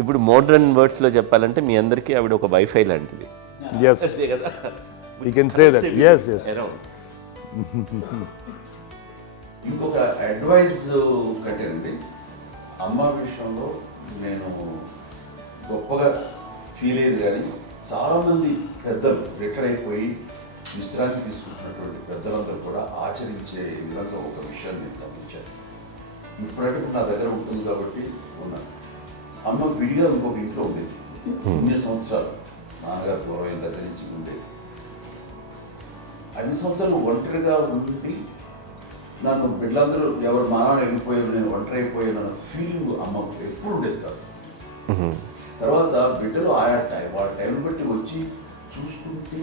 ఇప్పుడు మోడ్రన్ వర్డ్స్లో చెప్పాలంటే మీ అందరికీ ఆవిడ ఒక వైఫై లాంటిది. Yes, you can say that. Yes, yes. ఇంకొక అడ్వైజ్ కట్టండి, అమ్మ విషయంలో నేను గొప్పగా ఫీల్ అయ్యేది. కానీ చాలామంది పెద్దలు రిటైర్ అయిపోయి విశ్రాంతి తీసుకుంటున్నటువంటి పెద్దలందరూ కూడా ఆచరించే విధంగా ఒక విషయాన్ని నేను గమనించాను. ఇప్పుడంటే నా దగ్గర ఉంటుంది కాబట్టి ఉన్నాను. అమ్మ విడిగా ఇంకొక ఇంట్లో ఉండేది. ఇన్ని సంవత్సరాలు నాన్నగారు పూర్వం దగ్గర నుంచి ఉండేది. అన్ని సంవత్సరాలు ఒంటరిగా ఉండి నన్ను బిడ్డలందరూ ఎవరు మానవుడు వెళ్ళిపోయారు, నేను ఒంటరి అయిపోయాను అన్న ఫీలింగ్ అమ్మకు ఎప్పుడు ఉండేది కాదు. తర్వాత బిడ్డలు ఆయా వాళ్ళ టైం బట్టి వచ్చి చూసుకుంటే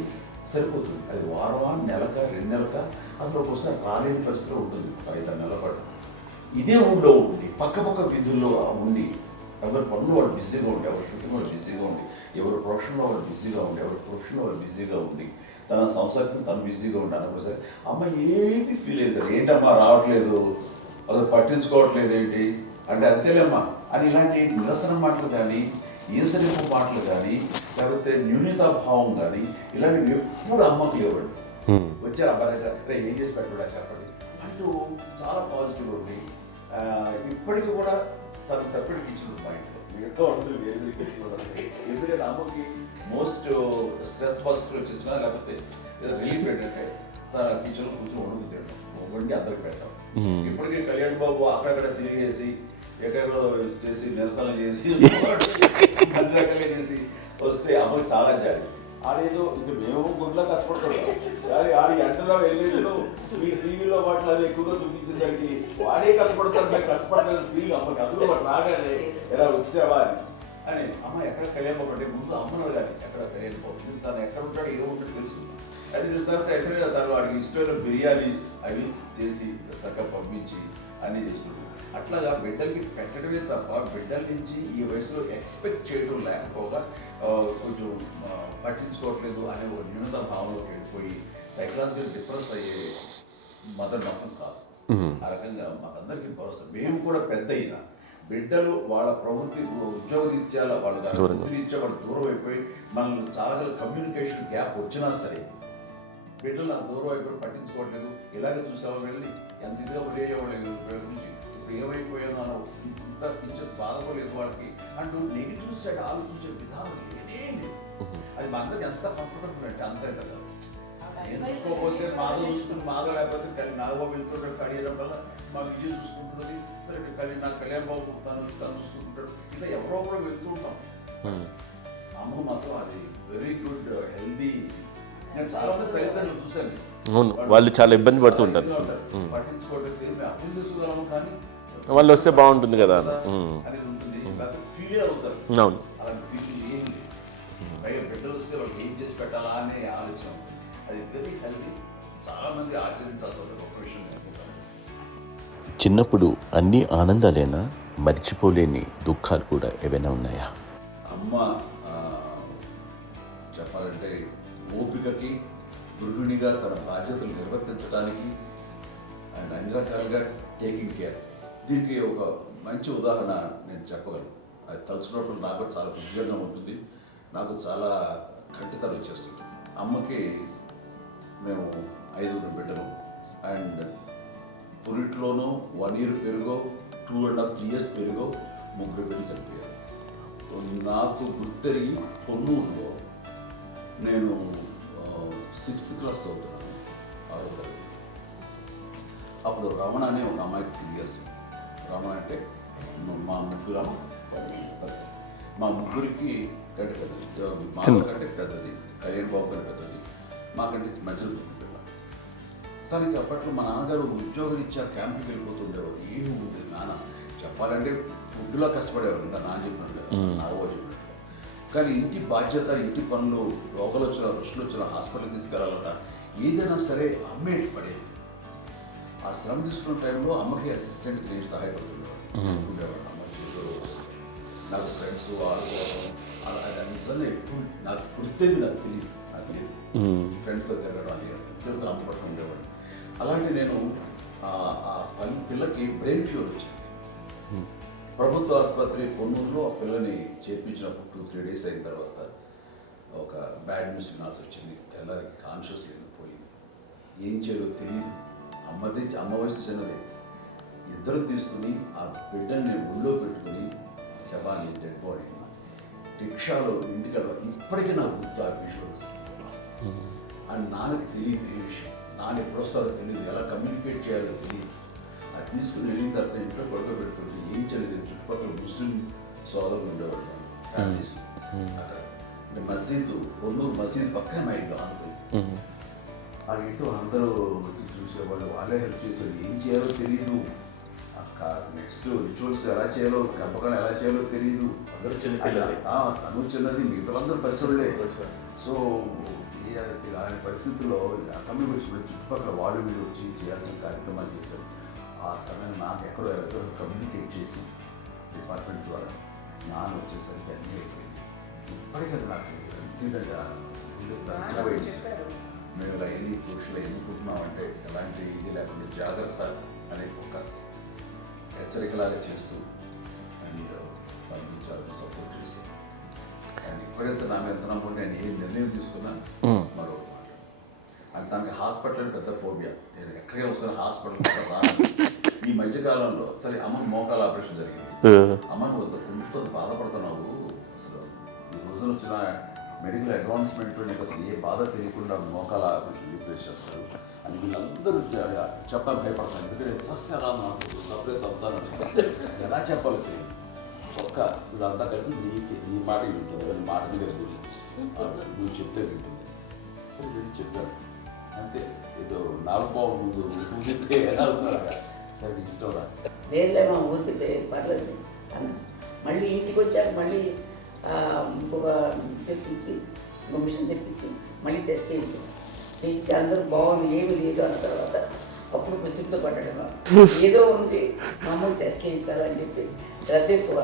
సరిపోతుంది. అది వారమా, నెలక, 2 నెలక, అసలు ఒకసారి రాలేని పరిస్థితిలో ఉంటుంది. 5-6 నెలల పాటు ఇదే ఊళ్ళో ఉండి పక్క విధుల్లో ఉండి ఎవరి పనులు వాళ్ళు బిజీగా ఉండి, ఎవరి షూటింగ్ వాళ్ళు బిజీగా ఉండి, ఎవరి ప్రొఫెషన్లో వాళ్ళు బిజీగా ఉండి, ఎవరి ప్రొఫెషన్లో వాళ్ళు బిజీగా ఉండి, తన సంసారం తను బిజీగా ఉంటాను. ఒకసారి అమ్మ ఏమీ ఫీల్ అయ్యేది కదా, ఏంటమ్మా రావట్లేదు, అసలు పట్టించుకోవట్లేదు ఏంటి అంటే, అంతేలేమ్మా అని ఇలాంటి నిరసన మాటలు కానీ, ఈసరింపు మాటలు కానీ, లేకపోతే న్యూనతాభావం కానీ ఇలాంటివి ఎప్పుడు అమ్మకు లేవండి. వచ్చారు అబ్బాయి రే ఏం చేసి పెట్టడా చెప్పండి అంటూ చాలా పాజిటివ్ ఉంది. ఇప్పటికీ కూడా తను సపరేట్ ఇచ్చింది మా ఇంట్లో, మిగతా ఉంటుంది వేరే ఇచ్చింది. ఎందుకంటే అమ్మకి మోస్ట్ స్ట్రెస్ బస్టర్ వచ్చేసినా లేకపోతే ఏదో రిలీఫ్ ఏంటంటే తన కిచెన్లో కూర్చొని వండుకు వండి అందరికి పెట్టాం. ఇప్పటికీ కళ్యాణ్ బాబు అక్కడక్కడ తిరిగేసి ఎక్కడో చేసి నిరసన చేసి అన్ని రకాలుగా చేసి వస్తే అమ్మకి చాలా జాలి. ఆడేదో ఇంక మేము గుడ్లా కష్టపడుతున్నాం కానీ ఆడి ఎండలో వెళ్ళేదో మీ టీవీలో వాటిలో అది ఎక్కువగా చూపించేసరికి వాడే కష్టపడతారు, మేము కష్టపడలేదు ఫీల్ అమ్మకి. అందులో వాడు రాగానే ఎలా వచ్చావా అని అమ్మ ఎక్కడ కళ్యాణ్ బాబు అంటే ముందు అమ్మను కానీ ఎక్కడ కళ్యాణ్ బాబు తను ఎక్కడ ఉంటాడు ఏమో ఉంటాడు తెలుసు. అది తెలిసిన తర్వాత ఎక్కడ తను వాడికి ఇష్టమైన బిర్యానీ అవి చేసి చక్కగా పంపించి అన్నీ చేస్తుంది. అట్లాగా బిడ్డలకి పెట్టడమే తప్ప బిడ్డల నుంచి ఈ వయసులో ఎక్స్పెక్ట్ చేయడం లేకపోగా కొంచెం పట్టించుకోవట్లేదు అనే ఒక న్యూనత భావంలోకి వెళ్ళిపోయి సైకలాజికల్ డిప్రెస్ అయ్యే మదర్ మాత్రం కాదు. ఆ రకంగా మాకందరికీ భరోసా. మేము కూడా పెద్ద అయినా బిడ్డలు వాళ్ళ ప్రవృత్తి ఉద్యోగ రీత్యాల వాళ్ళ వృత్తి రీత్యా వాళ్ళు దూరం అయిపోయి మనల్ని చాలా కమ్యూనికేషన్ గ్యాప్ వచ్చినా సరే బిడ్డలు నాకు దూరం అయిపోయి పట్టించుకోవట్లేదు. ఇలాగే చూసావా వెళ్ళి ఎంత ఇదిగా ఉండేవాళ్ళు గురించి ఇప్పుడు ఏమైపోయానో అని ఇంత కించెం బాధపడలేదు వాళ్ళకి అంటూ నెగిటివ్ సైడ్ ఆలోచించే విధానం లేనే లేదు. అది మా అందరికి ఎంత కంఫర్టబుల్ అంటే అంత అయితే ఎందుకోకపోతే మాధవ చూసుకుని మాధవ లేకపోతే నాగబాబు వెళ్తుంటాడు కడియడం వల్ల మా విజయ్ చూసుకుంటున్నది సరే నాకు కళ్యాణ్ బాబు తను చూసుకుంటుంటాడు. ఇలా ఎవరో కూడా వెళ్తూ ఉంటాం. అమ్మ మాత్రం అది వెరీ గుడ్ హెల్దీ. నేను చాలా మంది తల్లిదండ్రులు చూశాను, అవును వాళ్ళు చాలా ఇబ్బంది పడుతూ ఉంటారు. పట్టించుకోవట్లేదు అర్థం చేసుకోగలము కానీ వాళ్ళు వస్తే బాగుంటుంది కదా అనేది ఉంటుంది. ఫీల్ అవుతారు. అవును అలాంటి ఫీలింగ్ ఏం లేదు. పైగా బిడ్డలు వస్తే వాళ్ళకి ఏం చేసి పెట్టాలా అనే ఆలోచన. అది వెరీ హెల్దీ. చాలా మంది ఆచరించాల్సిన ఒక విషయం అనుకుంటాను. చిన్నప్పుడు అన్ని ఆనందాలేనా, మర్చిపోలేని దుఃఖాలు కూడా ఏవైనా ఉన్నాయా? అమ్మ చెప్పాలంటే ఓపికకి, గృహిణిగా తన బాధ్యతలు నిర్వర్తించడానికి అండ్ అన్ని రకాలుగా టేకింగ్ కేర్. దీనికి ఒక మంచి ఉదాహరణ నేను చెప్పగలను. అది తలుచుకున్నప్పుడు నాకు చాలా ఉద్యోగంగా ఉంటుంది, నాకు చాలా ఖండితలు వచ్చేస్తుంది. అమ్మకి మేము 5 బిడ్డలు అండ్ పురిట్లోనూ 1 year పెరుగో 2.5 years పెరుగో 3 బిడ్డలు చనిపోయారు. నాకు గుర్తెరిగి పొన్నూరులో నేను 6th class చదువుతున్నాను, 6వ తరగతి. అప్పుడు రమణ అనే ఒక అమ్మాయికి 2 years. రమణ అంటే మా ముగ్గురికి కంటే పెద్దది, మా కంటే పెద్దది, కళ్యాణ్ బాబు కంటే పెద్దది, మాకంటే మధ్యలో పిల్ల. తనకి అప్పట్లో మా నాన్నగారు ఉద్యోగరీత్యా క్యాంపుకి వెళ్ళిపోతుండేవారు. ఏమి ఉంటుంది నాన్న చెప్పాలంటే ఫుడ్లో కష్టపడేవారు, ఇంకా నాన్న చెప్పినట్టు నాగో చెప్పినట్టు. కానీ ఇంటి బాధ్యత, ఇంటి పనులు, రోగాలు వచ్చిన రుచులు వచ్చిన హాస్పిటల్కి తీసుకెళ్ళాలన్నా ఏదైనా సరే అమ్మే పడేది. ఆ శ్రమ తీసుకున్న టైంలో అమ్మకి అసిస్టెంట్కి నేను సహాయపడుతుండేవాడు. అమ్మ నాకు ఫ్రెండ్స్ ఆడుకోవడం అది నిజంగా ఎప్పుడు నాకు గుర్తేది నాకు తెలియదు. ఫ్రెండ్స్తో తిరగడం అని సేపు అమ్మపట్టు ఉండేవాడు. అలాంటి నేను ఆ పిల్లకి బ్రెయిన్ ఫ్యూర్ వచ్చింది. ప్రభుత్వ ఆసుపత్రి పొన్నూరులో ఆ పిల్లని చేర్పించినప్పుడు 2-3 డేస్ అయిన తర్వాత ఒక బ్యాడ్ న్యూస్ వినాల్సి వచ్చింది. తెల్లారికి కాన్షియస్ లేదు, పోయింది. ఏం చేయాలో తెలియదు. అమ్మ వయసు చిన్నదే. ఇద్దరు తీసుకుని ఆ బిడ్డని ఒళ్ళో పెట్టుకుని శవాన్ని, డెడ్ బాడీని రిక్షాలో ఇంటికి ఇప్పటికీ నాకు గుర్తు ఆ విజువల్స్. అని నాన్నకి తెలియదు ఏ విషయం, నాన్న ఎప్పుడు వస్తారో తెలియదు, ఎలా కమ్యూనికేట్ చేయాలో తెలియదు. అది తీసుకుని వెళ్ళిన తర్వాత ఇంట్లో పడుకోబెడుతుంటే ఏం చేయలేదు. చుట్టుపక్కల ముస్లిం సోదరులు ఉండేవాళ్ళు, ఫ్యామిలీస్ అక్కడ. అంటే మసీదు, పొన్నూరు మసీదు పక్కనే మా ఇంట్లో అనుకుంది. ఆ ఇంట్లో అందరూ వచ్చి చూసేవాళ్ళు, వాళ్ళే హెల్ప్ చేసేవాళ్ళు. ఏం చేయాలో తెలియదు. నెక్స్ట్ రిచువల్స్ ఎలా చేయాలో, కంపకాలు ఎలా చేయాలో తెలియదు. అందరూ చిన్నపిల్లలే. తను చిన్నది, మిగతాలందరూ పరిసరులే. సో అలాంటి పరిస్థితుల్లో కమ్యూనిటీ వచ్చినప్పుడు చుట్టుపక్కల వాళ్ళు వీళ్ళు వచ్చి చేయాల్సిన కార్యక్రమాలు చేశారు. ఆ సమయం నాకు ఎక్కడో కమ్యూనికేట్ చేసి డిపార్ట్మెంట్ ద్వారా నాన్న వచ్చేసరికి అన్నీ అయిపోయింది. ఇప్పటికీ నాకు మేము ఇలా ఎన్ని పురుషులు ఎన్నుకుంటున్నామంటే ఎలాంటి ఇది లేకుండా జాగ్రత్త అనే ఒక హెచ్చరికలాగా చేస్తూ అండ్ పంపించాలని సపోర్ట్ చేసి అండ్ ఇప్పుడేస్తే నా మీద ఎంత నమ్ముకుంటే నేను ఏ నిర్ణయం తీసుకున్నా మరో మాట. అండ్ తనకి హాస్పిటల్ అంటే పెద్ద ఫోబియా. నేను ఎక్కడికి వస్తాను హాస్పిటల్ రాను. ఈ మధ్యకాలంలో సరే అమ్మ మోకాల ఆపరేషన్ జరిగింది. అమ్మ నువ్వు అంత కుంటుతో బాధపడుతున్నావు, అసలు ఈ రోజున వచ్చిన మెడికల్ అడ్వాన్స్మెంట్ నీకు అసలు ఏ బాధ తెలియకుండా మోకాల ఆపరేషన్ రీప్లేస్ చేస్తారు అని వీళ్ళందరూ చెప్పాలి, భయపడతాను. ఎందుకంటే ఫస్ట్ ఎలా నాకు సపరేట్ అవుతాను, ఎలా చెప్పాలి తెలియదు. ఒక్క వీళ్ళంతా కలిపి నీ మాట వింటుంది, వాళ్ళ మాట మీద నువ్వు చెప్తే వింటుంది. సరే వీళ్ళు చెప్పాను అంతే. ఏదో నాలుగు ముందు చెప్తే ఎలా అవుతున్నారా, సరే ఇష్టం రా. లేదులే మా ఊరికి పర్లేదు అన్న. మళ్ళీ ఇంటికి వచ్చాక మళ్ళీ ఇంకొక తెప్పించి మిషన్ తెప్పించి మళ్ళీ టెస్ట్ చేయించి అందరూ బాగుంది, ఏమీ లేదు అన్న తర్వాత అప్పుడు పుస్తకంతో పడ్డాడు. ఏదో ఉంది మామూలు టెస్ట్ చేయించాలని చెప్పి శ్రద్ధ ఎక్కువ.